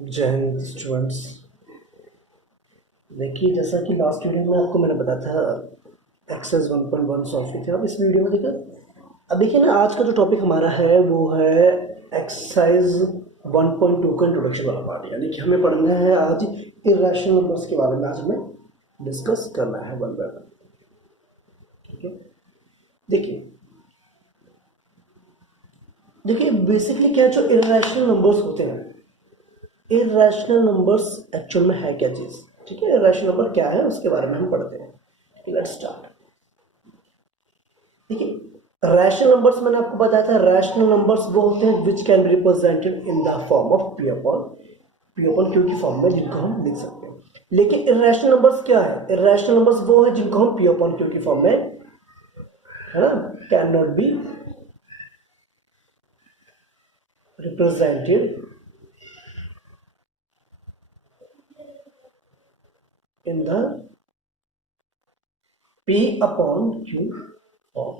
जय हिंद स्टूडेंट्स। देखिए, जैसा कि लास्ट वीडियो में आपको मैंने बताया था एक्सरसाइज 1.1 सॉल्व की थी। आप इस वीडियो में देखिए, अब देखिए ना, आज का जो टॉपिक हमारा है वो है एक्सरसाइज 1.2 का इंट्रोडक्शन वाला पार्ट। यानी कि हमें पढ़ना है आज इर्रेशनल नंबर्स के बारे में। आज हमें डिस्कस करना है वन बाय वन। ठीक है, देखिए देखिए बेसिकली क्या, जो इर्रेशनल नंबर्स होते हैं, इर्रेशनल नंबर्स एक्चुअल में है क्या चीज। ठीक है, इर्रेशनल नंबर क्या है उसके बारे में हम पढ़ते हैं। Let's start. देखिए, रैशनल नंबर्स मैंने आपको बताया था, रैशनल नंबर्स वो होते हैं which can be represented in the form of P upon Q की फॉर्म में, जिनको हम लिख सकते हैं। लेकिन इर्रेशनल नंबर्स क्या है? इर्रेशनल नंबर्स वो है जिनको हम पी अपॉन क्यू की फॉर्म में, है ना, can not be represented in the P upon Q form.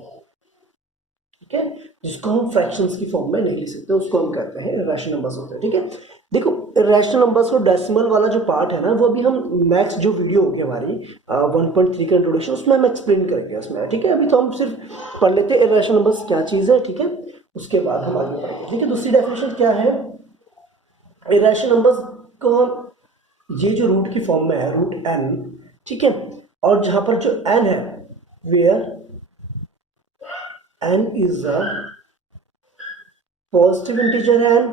ठीक है, जिसको हम फ्रैक्शंस की फॉर्म में नहीं लिख सकते, उसको हम कहते हैं इर्रेशनल नंबर्स होते हैं। ठीक है, देखो इर्रेशनल नंबर्स को डेसिमल वाला जो पार्ट है ना, वो अभी हम नेक्स्ट जो वीडियो होगी हमारी 1.3 का इंट्रोडक्शन, उसमें हम एक्सप्लेन करेंगे उसमें। ठीक है, अभी तो हम सिर्फ पढ़ लेते हैं इर्रेशनल नंबर्स क्या चीज़ है। ठीक है, उसके बाद हम आगे पढ़ेंगे। ठीक है, दूसरी डेफिनेशन क्या है इर्रेशनल नंबर्स को? ये जो रूट की फॉर्म में है, रूट एन, ठीक है, और जहां पर जो एन है, where n is a positive integer है n।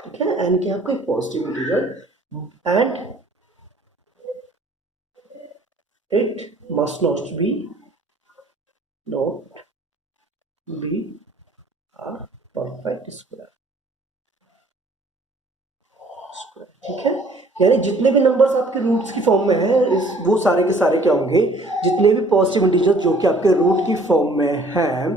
ठीक है, n क्या आपका एक positive integer and it must not be a perfect square. ठीक है, यानी जितने भी नंबर्स आपके रूट्स की फॉर्म में है, वो सारे के सारे क्या होंगे, जितने भी पॉजिटिव इंटीजर जो कि आपके रूट की फॉर्म में हैं,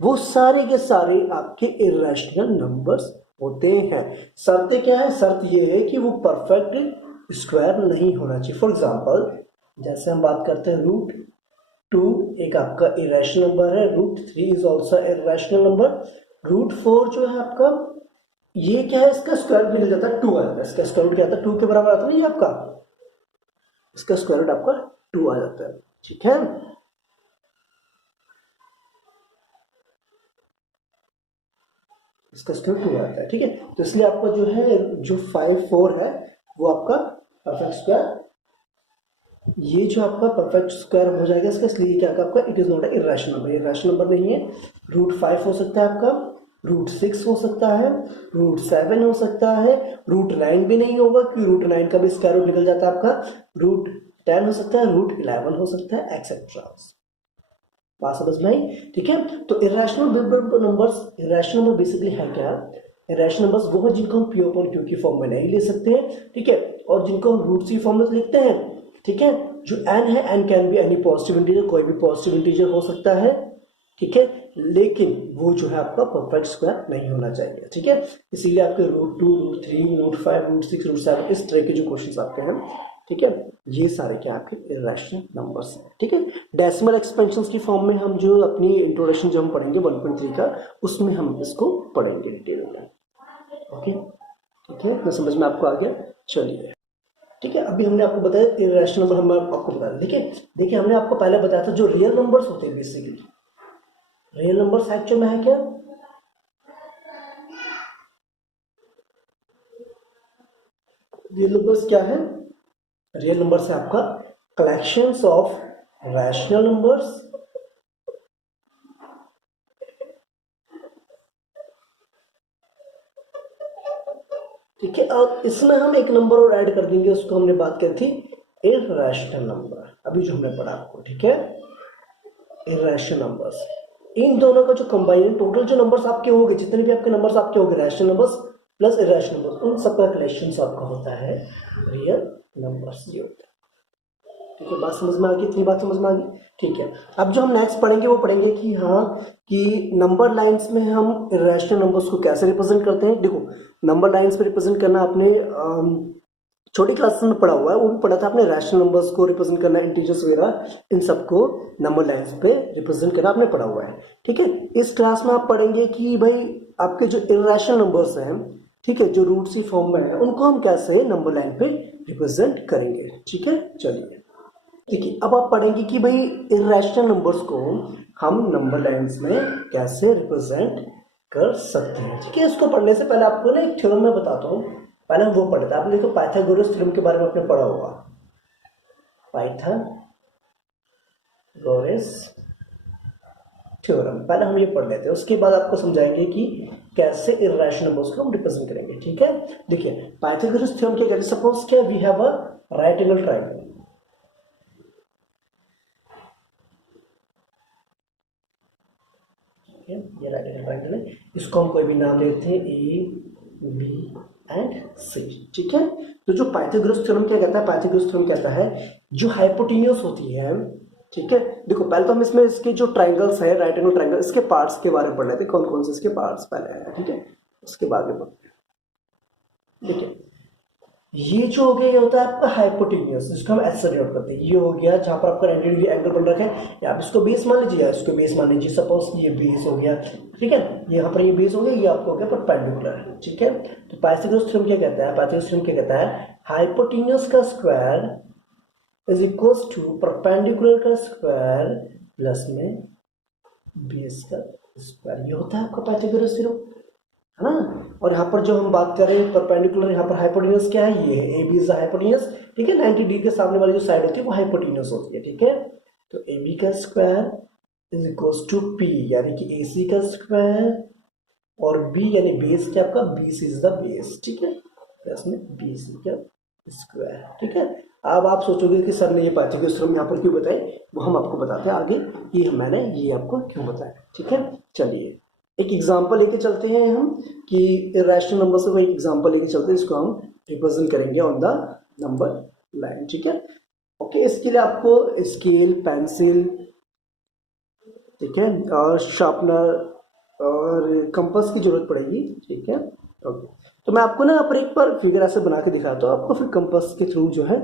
वो सारे के सारे आपके इर्रेशनल नंबर्स होते हैं। शर्त क्या है? शर्त ये है कि वो परफेक्ट स्क्वायर नहीं होना चाहिए। फॉर एग्जांपल, जैसे हम बात करते हैं रूट 2 एक आपका इरेशनल नंबर है, root 3 is also irrational number, root 4 जो है आपका, ये क्या है, इसका स्क्वायर रूट निकल जाता है 2 आ जाता है। इसका स्क्वायर रूट क्या आता है? 2 के बराबर आता है ना, ये आपका, इसका स्क्वायर रूट आपका 2 आ जाता है। ठीक है, इसका स्क्वायर 2 आता है। ठीक है, तो इसलिए आपका जो है, जो 5 4 है, वो आपका परफेक्ट स्क्वायर, ये जो आपका परफेक्ट स्क्वायर हो जाएगा इसका, इसलिए क्या आपका, it is not a irrational number, irrational number नहीं है। रूट 5 हो सकता है आपका, रूट 6 हो सकता है, रूट 7 हो सकता है, रूट 9 भी नहीं होगा क्योंकि रूट 9 का भी स्क्वायर रूट निकल जाता है आपका, रूट 10 हो सकता है, रूट 11 हो सकता है, एक्सेट्रा। बात समझ में आई? ठीक है, तो irrational numbers, irrational number basically है क्या? इरेशनल नंबर्स वो है जिनको हम पी अपॉन क्यू की फॉर्म में नहीं ले सकते हैं। ठीक है, और जिनको हम रूट्स की फॉर्म में लिखते हैं। ठीक है, जो n है, n can be any positive integer, कोई भी पॉजिटिव इंटीजर हो सकता है। ठीक है, लेकिन वो जो है आपका परफेक्ट स्क्वायर नहीं होना चाहिए। ठीक है, इसीलिए आपके root 2, root 3, root 5, root 6, root 7 इस तरह के जो क्वेश्चंस आते हैं, ठीक है, ये सारे क्या आपके इरेशनल नंबर्स हैं। ठीक है, डेसिमल एक्सपेंशंस की फॉर्म में हम जो अपनी इंट्रोडक्शन जो हम पढ़ेंगे 1.3 का, उसमें हम इसको पढ़ेंगे डिटेल में। ओके, ठीक है, तो समझ में आपको आ गया? चलिए, ठीक है, अभी हमने आपको बताया इरेशनल नंबर, हम आपको बताया। देखिए हमने आपको पहले बताया था जो रियल नंबर्स होते हैं, बेसिकली रियल नंबर्स एक्चुअल में है क्या? रियल नंबर्स क्या है? रियल नंबर्स है आपका कलेक्शंस ऑफ रैशनल नंबर्स ठीक है, और इसमें हम एक नंबर और ऐड कर देंगे, उसको हमने बात करी थी इर्रेशनल नंबर, अभी जो हमने पढ़ा आपको। ठीक है, इर्रेशनल नंबर्स, इन दोनों का जो कंबाइन टोटल जो नंबर्स आपके होंगे, जितने भी आपके नंबर्स आपके होंगे, rational numbers plus irrational numbers, उन सबका कलेक्शन आपका होता है रियल नंबर्स, ये होता है। ठीक है, बात समझ में आ गई? इतनी बात समझ में आ गई? ठीक है, अब जो हम नेक्स्ट पढ़ेंगे वो पढ़ेंगे कि हाँ, कि नंबर लाइंस में हम इर्रेशनल नंबर्स को कैसे रिप्रेजेंट करते हैं। देखो, नंबर लाइंस पे रिप्रेजेंट करना आपने छोटी क्लास में पढ़ा हुआ है, वो भी पढ़ा था आपने, रैशनल नंबर्स को रिप्रेजेंट करना, इंटीजर्स वगैरह, इन सबको नंबर लाइंस पे रिप्रेजेंट करना आपने पढ़ा हुआ है। ठीक है, इस क्लास में आप पढ़ेंगे कि भाई आपके जो इर्रेशनल नंबर्स हैं, ठीक है, जो रूट सी फॉर्म में है, उनको हम कैसे नंबर लाइन पे रिप्रेजेंट करेंगे। ठीक है, चलिए देखिए अब आप पढ़ेंगे कि भाई इर्रेशनल नंबर्स को हम नंबर लाइन्स में कैसे रिप्रेजेंट कर सकते हैं। ठीक है, इसको पढ़ने से पहले आपको ना एक थ्योरम में बताता हूँ, पहले हम वो पढ़ते हैं। आपने देखो पाइथागोरस थ्योरम के बारे में आपने पढ़ा होगा, पाइथागोरस थ्योरम, पहले हम ये पढ़ लेते हैं, उसके बाद आपको समझाएंगे कि कैसे इर्रेशनल नंबर्स को हम रिप्रेजेंट करेंगे। ठीक है, देखिए पाइथागोरस थ्योरम क्या कहते हैं, सपोज क्या we have a right angle triangle, ये राइट एंगल ट्रायंगल है, इसको हम कोई भी नाम देते हैं ए बी एंड सी। ठीक है, तो जो पाइथागोरस थ्योरम क्या कहता है, पाइथागोरस थ्योरम कहता है जो हाइपोटेन्यूज होती है, ठीक है, देखो पहले तो हम इसमें इसके जो ट्रायंगल्स है, राइट एंगल ट्रायंगल, इसके पार्ट्स के बारे में पढ़ लेते हैं, कौन कौन से इसके पार्ट्स पहले है। ठीक है, उसके बाद में पढ़ते हैं। ठीक है, ये जो हो गया ये होता है आपका हाइपोटेन्यूज, जिसको हम ऐसे डिनोट करते हैं। ये हो गया जहां पर आपका 90 डिग्री एंगल बन रखा है, या आप इसको बेस मान लीजिए, इसको बेस मान लीजिए, सपोज ये बेस हो गया। ठीक है, यहाँ पर ये बेस हो गया, ये आपको हो गया परपेंडिकुलर। ठीक है, तो पाइथागोरस थ्योरम क्या कहता है, पाइथागोरस थ्योरम क्या कहता है, हाइपोटेन्यूज का square is equals to perpendicular का स्क्वायर प्लस में बेस का स्क्वायर, ये होता है आपका पाइथागोरस थ्योरम, है ना। और यहाँ पर जो हम बात कर रहे हैं परपेंडिकुलर, यहाँ पर हाइपोटेन्यूज क्या है, ये है a b is the hypotenuse. ठीक है, 90 डिग्री के सामने वाली जो साइड होती है वो हाइपोटेन्यूज होती है। ठीक है, तो ए बी का square is equals to p, यानी कि ए सी का स्क्वायर, और बी यानी बेस क्या आपका, b c is the base. ठीक है, प्लस में बी सी का स्क्वायर। ठीक है, अब आप सोचोगे कि सर ने ये पाइथागोरस थ्योरम यहाँ पर क्यों बताए, वो हम आपको बताते हैं आगे कि मैंने ये आपको क्यों बताया। ठीक है, चलिए एक एग्जांपल लेके चलते हैं हम कि इरेशनल नंबर से कोई एग्जांपल लेके चलते हैं, इसको हम रिप्रेजेंट करेंगे ऑन द नंबर लाइन। ठीक है, ओके, इसके लिए आपको स्केल, पेंसिल, ठीक है, और शार्पनर और कंपास की जरूरत पड़ेगी। ठीक है, ओके, तो मैं आपको ना यहाँ पर एक बार फिगर ऐसे बना के दिखाता हूँ, आपको फिर कंपास के थ्रू जो है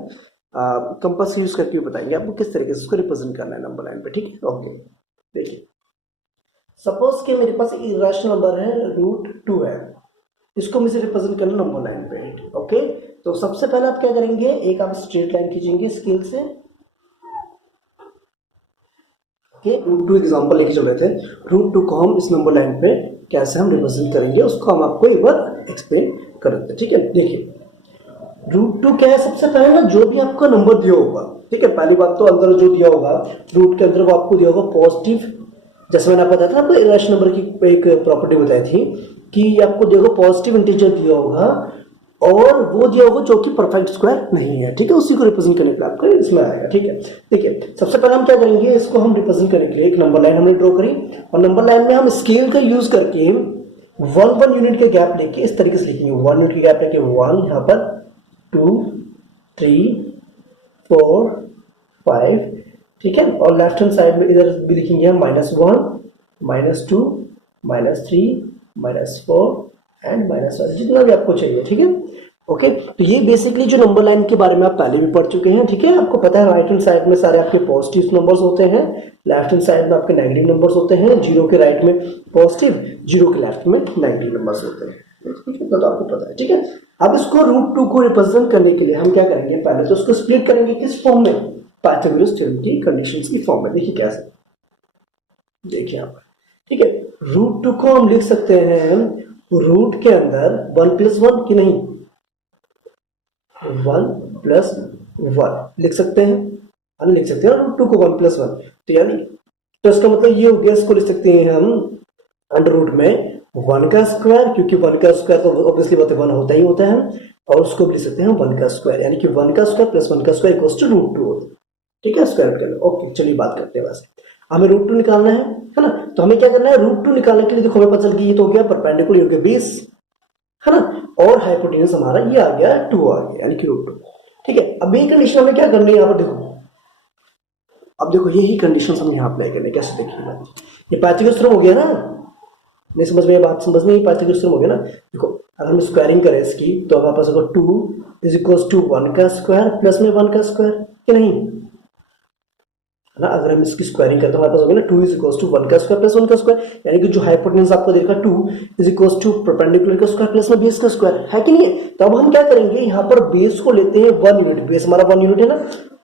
कंपास यूज करके बताएंगे आपको किस तरीके से उसको रिप्रेजेंट करना है नंबर लाइन पे। ठीक है, ओके, देखिए सपोज कि मेरे पास इरेशनल नंबर है √2 है, इसको मुझे रिप्रेजेंट करना नंबर लाइन पे। ओके, तो सबसे पहले आप क्या करेंगे, एक आप स्ट्रेट लाइन खींचेंगे स्केल से। ओके, √2 एग्जांपल लेके चल रहे थे, √2 को हम इस नंबर लाइन पे कैसे हम रिप्रेजेंट करेंगे उसको हम आपको एक बार एक्सप्लेन कर देते हैं। ठीक है, देखिए √2 क्या है, सबसे पहले ना जो भी आपका नंबर दिया होगा, ठीक है, पहली बात तो अंदर जो दिया होगा रूट के अंदर वो आपको दिया होगा पॉजिटिव, जैसे मैंने आपको बताया था, आपको इरेशनल नंबर की एक प्रॉपर्टी बताई थी कि आपको दिया होगा पॉजिटिव इंटीजर दिया होगा और वो दिया होगा जो कि परफेक्ट स्क्वायर नहीं है। ठीक है, उसी को रिप्रेजेंट करने के लिए आपको इसमें आएगा। ठीक है, देखिए सबसे पहले हम क्या करेंगे, इसको हम रिप्रेजेंट करने के लिए एक नंबर लाइन हमने ड्रॉ करी, और नंबर लाइन में हम स्केल का यूज करके 1 यूनिट के गैप लेके इस तरीके से लिखेंगे, 1 यूनिट के गैप लेके 1, यहाँ पर 2 3 4 5, ठीक है, और लेफ्ट हैंड साइड में इधर भी लिखेंगे हम -1 -2 -3 -4 एंड -1, जितना भी आपको चाहिए। ठीक है, ओके, तो ये बेसिकली जो नंबर लाइन के बारे में आप पहले भी पढ़ चुके हैं। ठीक है, आपको पता है राइट हैंड साइड में सारे आपके पॉजिटिव नंबर्स होते हैं, लेफ्ट हैंड साइड में आपके नेगेटिव नंबर्स होते हैं, जीरो के राइट में पॉजिटिव, जीरो के लेफ्ट में नेगेटिव नंबर्स होते हैं। ठीक है, तो आपको पता है। ठीक है, अब इसको √2 को रिप्रेजेंट करने के लिए हम क्या करेंगे, पहले तो उसको स्प्लिट करेंगे किस फॉर्म में, पाइथागोरस थ्योरम की कंडीशंस की फॉर्म में। देखिए कैसे, देखिए यहाँ पर, ठीक है, √2 को हम लिख सकते हैं रूट के अंदर 1 + 1 की नहीं, 1 + 1 लिख सकते हैं, लिख सकते हैं √2 को 1 + 1, तो यानी तो इसका मतलब ये हो गया, इसको लिख सकते हैं हम अंडर में 1 का स्क्वायर, क्योंकि 1 का स्क्वायर तो ऑब्वियसली बात है 1 होता ही होता है, और उसको भी लिख सकते हैं 1 का स्क्वायर, यानी कि 1 का स्क्वायर + 1 का स्क्वायर इक्वल्स टू √2 होता है। ठीक है, स्क्वायर करना। ओके, चलिए बात करते हैं, वैसे हमें √2 निकालना है ना, तो हमें क्या करना है, √2 निकालने के लिए देखो हमें पता चल गया ये तो हो गया परपेंडिकुलर, हो गया 20, है ना, और हाइपोटेन्यूज हमारा ये आ गया 2 आ गया, यानी कि √2। ठीक है, अब ये कंडीशन हमें क्या करनी है, यहाँ पर देखो, अब देखो यही कंडीशन हम यहाँ अप्लाई करें, कैसे देखिए, ये पाइथागोरस थ्योरम हो गया ना, नहीं समझ में, बात समझ में, पाइथागोरस थ्योरम हो गया ना। देखो अगर हम स्क्वायरिंग करें इसकी तो हमारे पास होगा 2 = 1 का स्क्वायर प्लस में 1 का स्क्वायर, कि नहीं, है ना। अगर हम इसकी स्क्वायरिंग करते हैं हमारे पास होगा ना 2 इज इक्वल टू 1 का स्क्वायर प्लस 1 का स्क्वायर, यानी कि जो हाइपोटेन्यूज आपको देखा 2 इज इक्वल टू परपेंडिकुलर का स्क्वायर प्लस में बेस का स्क्वायर, है कि नहीं है। तो अब हम क्या करेंगे, यहाँ पर बेस को लेते हैं 1 यूनिट, बेस हमारा 1 यूनिट है ना,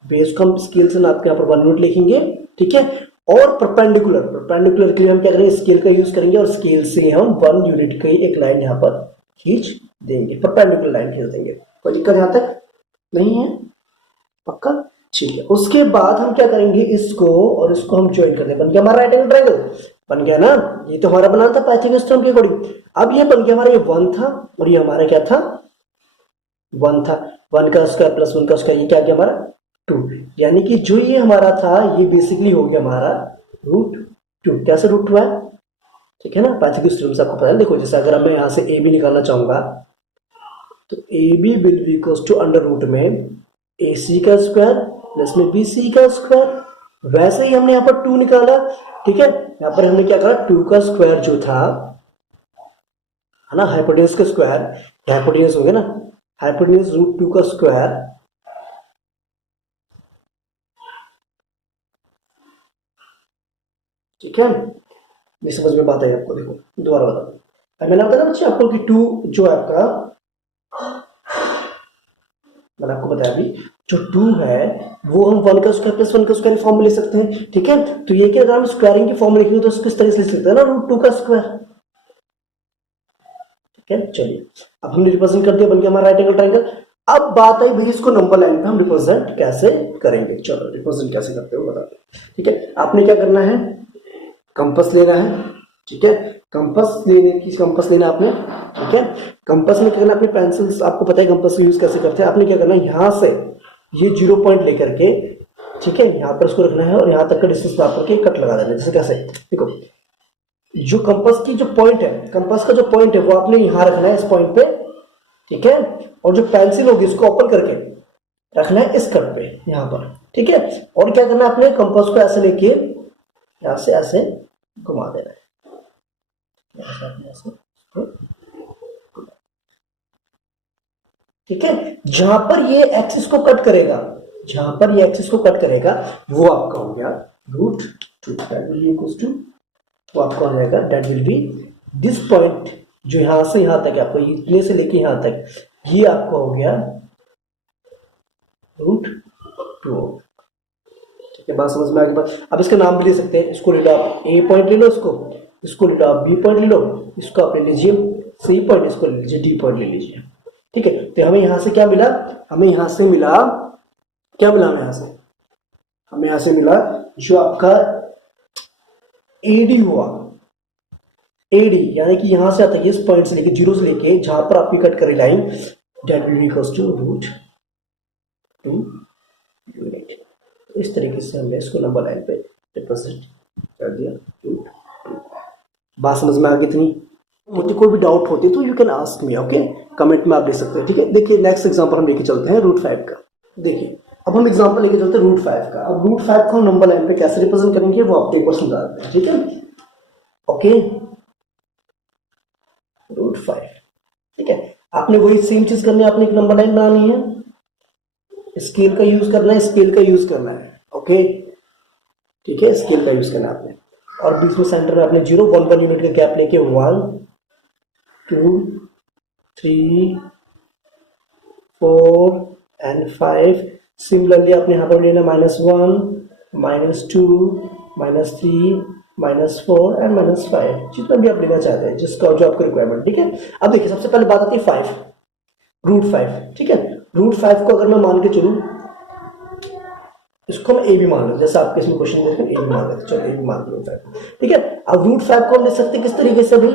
बेस को हम स्केल से नाप के यहाँ पर 1 यूनिट लिखेंगे, ठीक है। और परपेंडिकुलर के लिए हम क्या करेंगे, स्केल का यूज करेंगे और स्केल से हम 1 यूनिट की एक लाइन यहाँ पर खींच देंगे, परपेंडिकुलर लाइन खींच देंगे। कोई दिक्कत यहाँ तक नहीं है, पक्का, ठीक है। उसके बाद हम क्या करेंगे, इसको और इसको हम ज्वाइन कर देंगे, बन गया हमारा राइट एंगल ट्रायंगल, बन गया ना। ये तो हमारा बना था पाइथागोरस थ्योरम के अकॉर्डिंग। अब ये बन गया हमारा, ये 1 था और ये हमारा क्या था, 1 था। 1 का स्क्वायर प्लस 1 का स्क्वायर, ये क्या गया हमारा 2, यानी कि जो ये हमारा था ये बेसिकली हो गया हमारा √2। कैसे √2 है, ठीक है ना, पाइथागोरस थ्योरम से आपको पता है। देखो जैसे अगर मैं यहाँ से ए बी निकालना चाहूंगा तो a b will be equal to under root में ए सी का स्क्वायर प्लस में बी सी का स्क्वायर। वैसे ही हमने यहाँ पर 2 निकाला, ठीक है। यहाँ पर हमने क्या करा, 2 का स्क्वायर जो था, है ना, हाइपोटेन्यूज का स्क्वायर, हाइपोटेन्यूज हो गया ना, हाइपोटेन्यूज √2 का स्क्वायर, ठीक है। ये समझ में बात आई आपको, देखो दोबारा बता, मैंने बताया ना बच्चे आपको कि 2 जो है आपका, मैंने आपको बताया अभी, जो 2 है वो हम 1 का स्क्वायर प्लस 1 का स्क्वायर फॉर्म में ले सकते हैं, ठीक है। तो ये कि अगर हम स्क्वायरिंग की फॉर्म में लिखेंगे तो इसको किस तरह से लिख सकते हैं ना, √2 का स्क्वायर, ठीक है। चलिए अब हमने रिप्रेजेंट कर दिया, बन गया हमारा राइट एंगल ट्रायंगल। अब बात आई भाई इसको नंबर लाइन पे हम रिप्रेजेंट कैसे करेंगे। चलो रिप्रेजेंट कैसे करते हो बताते हैं, ठीक है। आपने क्या करना है, कंपास लेना है, ठीक है। कंपास लेना आपने, ठीक है। कंपास में क्या करना, अपने पेंसिल्स, आपको पता है कंपास यूज कैसे करते हैं। आपने क्या करना है, यहां से ये 0 पॉइंट लेकर के, ठीक है, यहां पर इसको रखना है और यहां तक का डिस्टेंस प्राप्त करके कट लगा देना है। जैसे कैसे, देखो जो कंपास की जो पॉइंट है, कंपास का जो पॉइंट है वो आपने यहां रखना है इस पॉइंट पे, ठीक है। और जो पेंसिल होगी उसको ओपन करके रखना है इस कट पे यहां पर, ठीक है। और क्या करना है, अपने कंपास को ऐसे लेके यहां से ऐसे घुमा देना है, ठीक है। जहां पर ये एक्सिस को कट करेगा, जहां पर ये एक्सिस को कट करेगा वो आपका हो गया √2, वो आपका हो जाएगा that will B this point, जो यहां से यहां तक है, आपको इतने से लेके यहां तक, ये आपका हो गया √2, ठीक है। बात समझ में आ गई बात। अब इसका नाम भी ले सकते हैं, इसको ले लो आप ए पॉइंट ले लो, इसको ले लो आप बी पॉइंट ले लो, इसको आप ले लीजिए सी पॉइंट, इसको ले लीजिए डी पॉइंट ले लीजिए, ठीक है। तो हमें यहां से क्या मिला, हमें यहां से मिला, क्या मिला हमें यहां से, हमें यहां से मिला जो आपका एडी हुआ, एडी यानी कि यहां से आता है इस पॉइंट से लेके 0 से लेके जहां पर आपकी कट करी line, that will be equals to √2 unit. तो इस तरीके से हमने इसको नंबर लाइन पे रिप्रेजेंट कर दिया √2। बात समझ में आ गई इतनी, मुझे कोई भी डाउट होती है तो you can ask me, okay, comment में आप ले सकते हैं, ठीक है। देखिए नेक्स्ट एग्जांपल हम लेके चलते हैं √5 का। देखिए अब हम एग्जांपल लेके चलते हैं √5 का। अब √5 को हम नंबर लाइन पे कैसे रिप्रेजेंट करेंगे वो आपको एक बार समझा देते हैं, ठीक है, ओके। √5, ठीक है। आपने वही सेम चीज करनी है, आपने एक नंबर लाइन बनानी है, स्केल का यूज करना है, स्केल का यूज करना है, ओके, ठीक है, स्केल का यूज करना है आपने। और बीच में सेंटर में आपने 0 1 1 यूनिट का गैप लेके 1 2 3 4 एंड 5। सिमिलरली आपने यहाँ पर लेना -1 -2 -3 -4 एंड -5, जितना भी आप लेना चाहते हैं, जिसका जो आपका रिक्वायरमेंट, ठीक है। अब देखिए सबसे पहले बात आती है 5, √5, ठीक है। √5 को अगर मैं मान के चलूं, इसको मैं ए भी मान लो, जैसे आपके इसमें क्वेश्चन देखें ए भी मान लेते, चलो ए भी मान लो √5, ठीक है। अब √5 को हम लिख सकते हैं किस तरीके से भाई,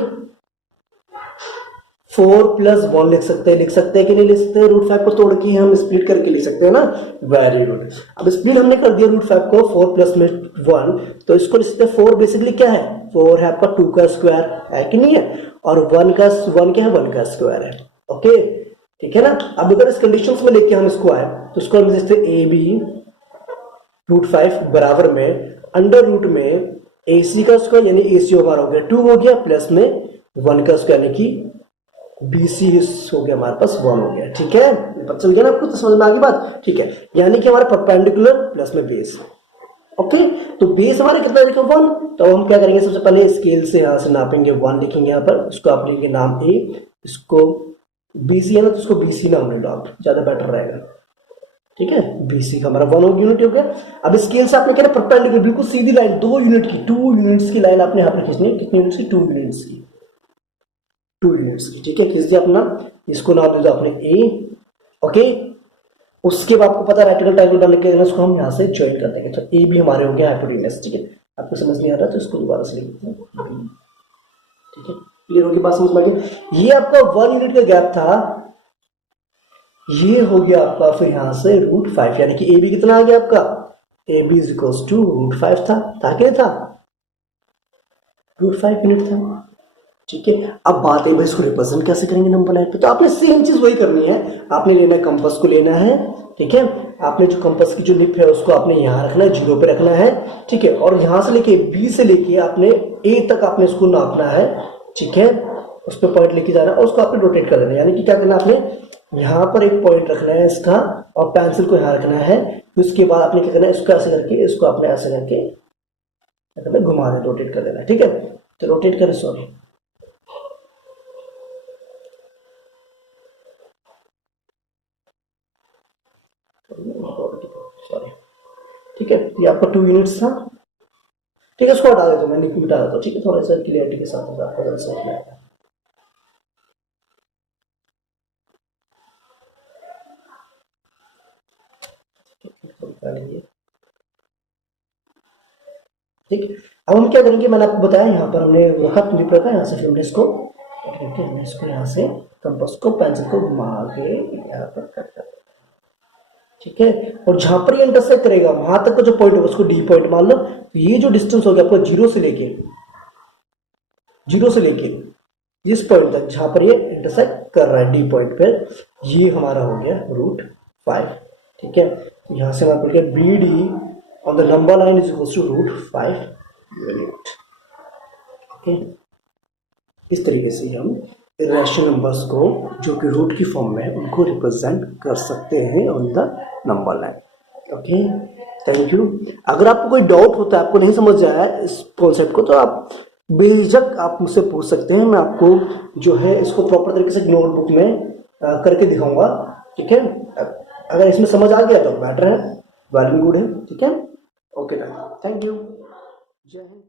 4 + 1 लिख सकते हैं कि नहीं लिख सकते हैं। √5 को तोड़ के हम स्प्लिट करके लिख सकते हैं ना, वेरी गुड। अब स्प्लिट हमने कर दिया √5 को 4 + में 1, तो इसको लिख सकते हैं 4 बेसिकली क्या है, 4 है आपका 2 का स्क्वायर है कि नहीं है, और 1 क्या है, 1 का स्क्वायर है, ओके, ठीक है ना। अब अगर इस कंडीशंस में लेके हम इसको आए तो इसको हम लिख सकते हैं ए बी √5 बराबर में अंडर रूट में ए सी का स्क्वायर, यानी ए सी हमारा हो गया 2 हो गया, प्लस में 1 का स्क्वायर, यानी कि बी सी हो गया हमारे पास 1 हो गया, ठीक है। पता चल गया ना आपको, तो समझ में आ गई बात, ठीक है। यानी कि हमारा परपेंडिकुलर प्लस में बेस, ओके, तो बेस हमारे कितना देखो 1, तो हम क्या करेंगे, सबसे पहले स्केल से यहाँ से नापेंगे 1 लिखेंगे यहाँ पर, इसको आप लिखेंगे नाम ए, इसको बीसी है ना तो इसको बीसी नाम ले लो आप, ज्यादा बेटर रहेगा। ठीक है, बीसी का हमारा 1 यूनिट हो गया। अब स्केल से आपने क्या परपेंडिकुलर बिल्कुल सीधी लाइन 2 यूनिट की, 2 यूनिट्स की लाइन आपने यहाँ पर खींचनी है। कितनी यूनिट्स की, 2 यूनिट्स की, 2 यूनिट्स की। ठीक है, खींच दिया अपना, इसको नाम दे दो आपने ए। ओके, उसके बाद आपको पता है राइट एंगल ट्रायंगल डालने के इसको हम यहाँ से ज्वाइन कर देंगे, तो ए भी हमारे हो गया हाइपोटेन्यूस। ठीक है, आपको समझ नहीं आ रहा तो इसको दोबारा से लिख देते हैं। ठीक है, क्लियर होगी बात, समझ में आ गई। ये आपका 1 यूनिट का गैप था, ये हो गया आपका फिर यहां से √5, यानी कि ए बी कितना आ गया आपका, a b is equal to √5 था कि नहीं था, √5 यूनिट था। ठीक है, अब बात है भाई इसको रिप्रेजेंट कैसे करेंगे नंबर लाइन पे, तो आपने सेम चीज वही करनी है, आपने लेना है कंपास को लेना है। ठीक है, आपने जो कंपास की जो लिप है उसको आपने यहां रखना है, 0 पे रखना है। ठीक है, और यहां से लेके बी से लेके आपने ए तक आपने इसको नापना है। ठीक है, उस पर पॉइंट लेके जाना है और उसको आपने रोटेट कर देना है, यानी कि क्या करना है, आपने यहाँ पर एक पॉइंट रखना है इसका और पेंसिल को यहाँ रखना है। उसके बाद आपने क्या करना है, इसको ऐसे करके इसको आपने ऐसे करके क्या करना है, घुमा देना, रोटेट कर देना। ठीक है, तो रोटेट करें, सॉरी सॉरी। ठीक है, ये आपका 2 यूनिट्स था। ठीक है, इसको हटा देता हूं, मैं लिख मिटा देता हूँ। ठीक है, थोड़ा सा क्लियरिटी के साथ आपको जल्द समझ में आएगा। ठीक, अब हम क्या करेंगे, मैंने आपको बताया यहाँ पर हमने रखा क्लिप रखा, यहाँ से फिर हमने इसको हमने इसको यहाँ से कंपास को पेंसिल को घुमा के यहाँ पर कट कर। ठीक है, और जहां पर ये इंटरसेक्ट करेगा वहां तक का जो पॉइंट होगा उसको डी पॉइंट मान लो। तो ये जो डिस्टेंस हो गया आपको जीरो से लेके इस पॉइंट तक जहां पर ये इंटरसेक्ट कर रहा है डी पॉइंट पर, ये हमारा हो गया √5। ठीक है, तो यहां से हमारा पड़ गया b d on the number line is equal to √5 unit. Okay, इस तरीके से हम इरेशनल नंबर्स को जो कि रूट की फॉर्म में है उनको रिप्रेजेंट कर सकते हैं on the number line. Okay, thank you. अगर आपको कोई डाउट होता है, आपको नहीं समझ आया इस कॉन्सेप्ट को, तो आप बेझिझक आप मुझसे पूछ सकते हैं। मैं आपको जो है इसको प्रॉपर तरीके से नोटबुक में करके दिखाऊंगा। ठीक है, अगर इसमें समझ आ गया तो बेटर है, वेल एंड गुड है। ठीक है, ओके, थैंक यू, जय हिंद।